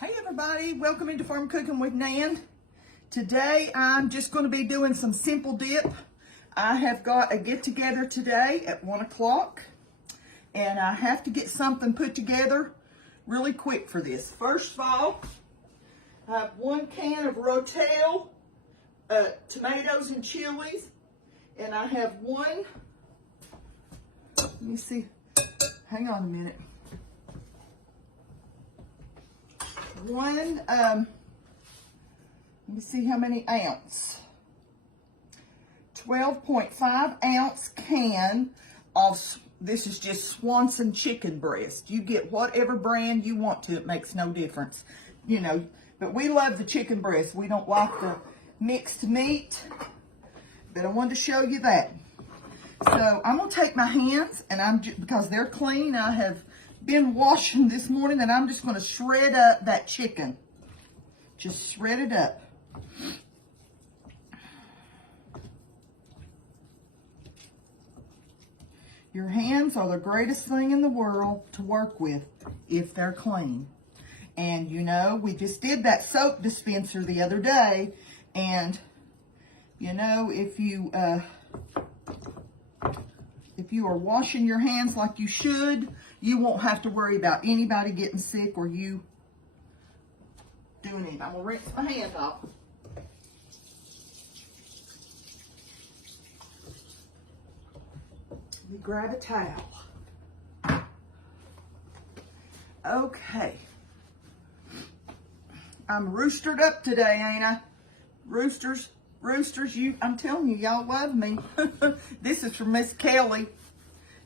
Hey everybody, welcome into Farm Cooking with Nan. Today I'm just going to be doing some simple dip. I have got a get together today at 1 o'clock and I have to get something put together really quick for this. First of all, I have 1 can of Rotel tomatoes and chilies, and I have let me see, hang on a minute. Let me see how many ounce. 12.5 ounce can of, this is just Swanson chicken breast. You get whatever brand you want to, it makes no difference. You know, but we love the chicken breast. We don't like the mixed meat, but I wanted to show you that. So I'm gonna take my hands, and because they're clean, I have been washing this morning, and I'm just going to shred up that chicken. Just shred it up. Your hands are the greatest thing in the world to work with if they're clean. And you know, we just did that soap dispenser the other day, and you know, if you are washing your hands like you should, you won't have to worry about anybody getting sick or you doing anything. I'm going to rinse my hand off. Let me grab a towel. Okay. I'm roostered up today, ain't I? Roosters, I'm telling you, y'all love me. This is from Miss Kelly.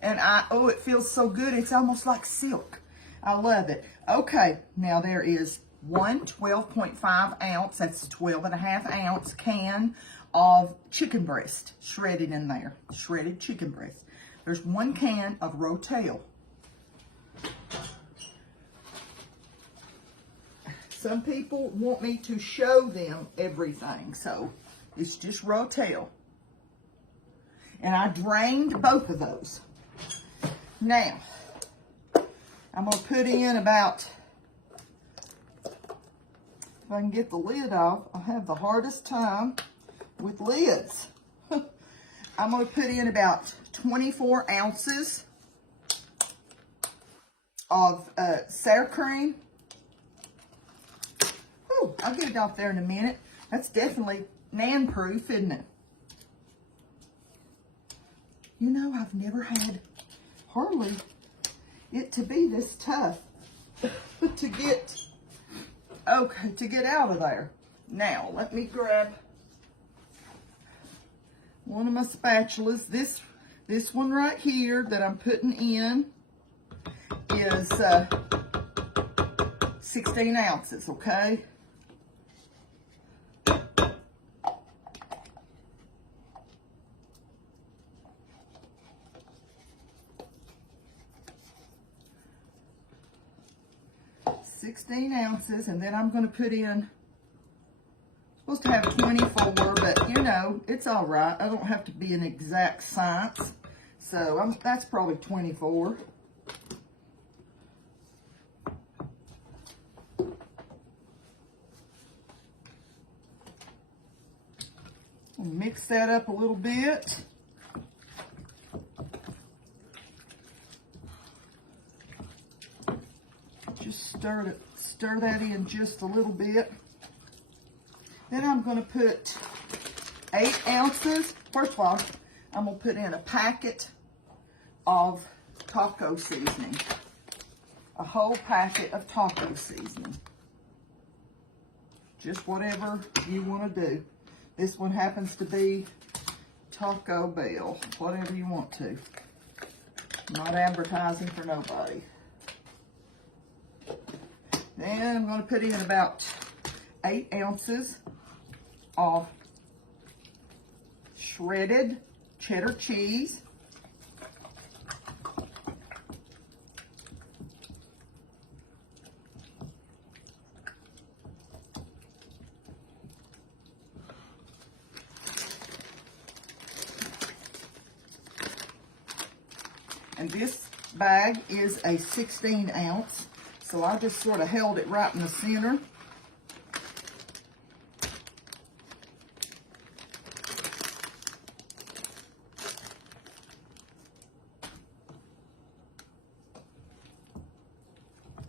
And oh, it feels so good. It's almost like silk. I love it. Okay, now there is 12.5 ounce, that's 12.5 ounce can of chicken breast shredded in there. Shredded chicken breast. There's 1 can of Rotel. Some people want me to show them everything, so it's just Rotel. And I drained both of those. Now, I'm going to put in about, if I can get the lid off, I have the hardest time with lids. I'm going to put in about 24 ounces of sour cream. Ooh, I'll get it off there in a minute. That's definitely Nan proof, isn't it? You know, I've never had hardly it to be this tough to get out of there. Now let me grab one of my spatulas. This one right here that I'm putting in is 16 ounces, okay? Ounces, and then I'm going to put in, supposed to have 24, but you know, it's all right. I don't have to be an exact science, so that's probably 24. I'll mix that up a little bit. Just stir that in just a little bit. Then I'm going to put 8 ounces. First of all, I'm going to put in a packet of taco seasoning. A whole packet of taco seasoning. Just whatever you want to do. This one happens to be Taco Bell. Whatever you want to. Not advertising for nobody. Then I'm going to put in about 8 ounces of shredded cheddar cheese. And this bag is a 16 ounce. So I just sort of held it right in the center.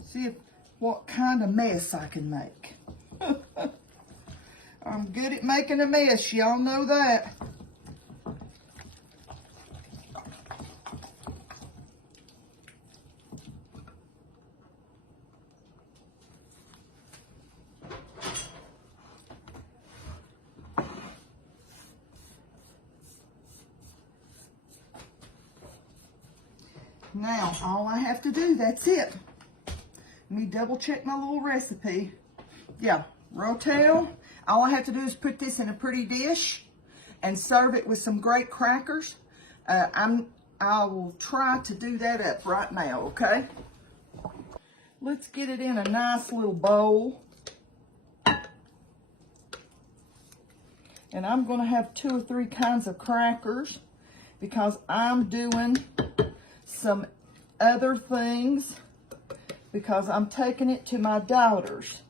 See what kind of mess I can make. I'm good at making a mess, y'all know that. Now, all I have to do, that's it. Let me double check my little recipe. Yeah, Rotel. All I have to do is put this in a pretty dish and serve it with some great crackers. I will try to do that up right now, okay? Let's get it in a nice little bowl. And I'm gonna have 2 or 3 kinds of crackers because I'm doing some other things because I'm taking it to my daughter's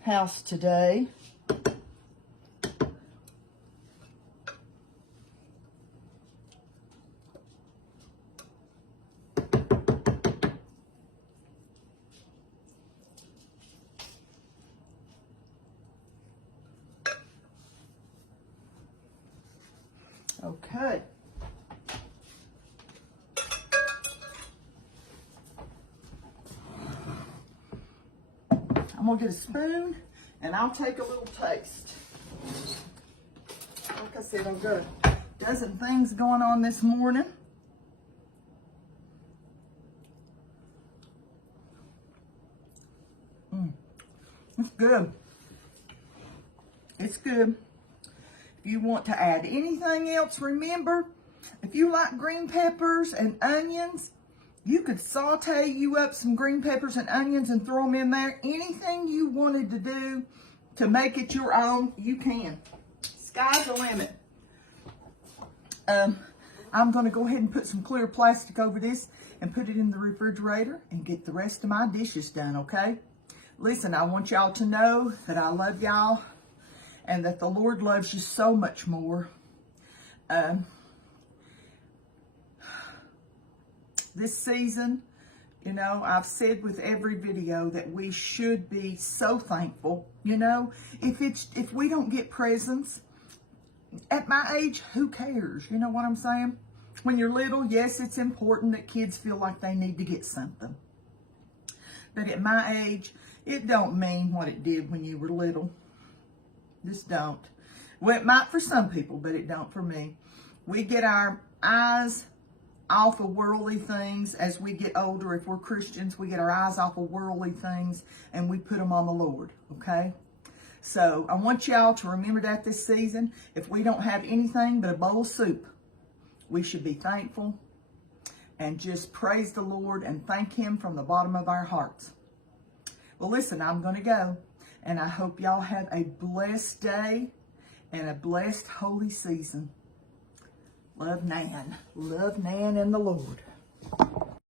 house today. Okay. I'm gonna get a spoon and I'll take a little taste. Like I said, I've got a dozen things going on this morning. It's good. It's good. If you want to add anything else, remember, if you like green peppers and onions, you could saute you up some green peppers and onions and throw them in there. Anything you wanted to do to make it your own, you can. Sky's the limit. I'm going to go ahead and put some clear plastic over this and put it in the refrigerator and get the rest of my dishes done, okay? Listen, I want y'all to know that I love y'all and that the Lord loves you so much more. This season, you know, I've said with every video that we should be so thankful. You know, if we don't get presents at my age, who cares? You know what I'm saying? When you're little, yes, it's important that kids feel like they need to get something. But at my age, it don't mean what it did when you were little. Just don't. Well, it might for some people, but it don't for me. We get our eyes off of worldly things as we get older. If we're Christians, we get our eyes off of worldly things and we put them on the Lord, okay? So I want y'all to remember that this season. If we don't have anything but a bowl of soup, we should be thankful and just praise the Lord and thank Him from the bottom of our hearts. Well, listen, I'm going to go, and I hope y'all have a blessed day and a blessed holy season. Love Nan. Love Nan and the Lord.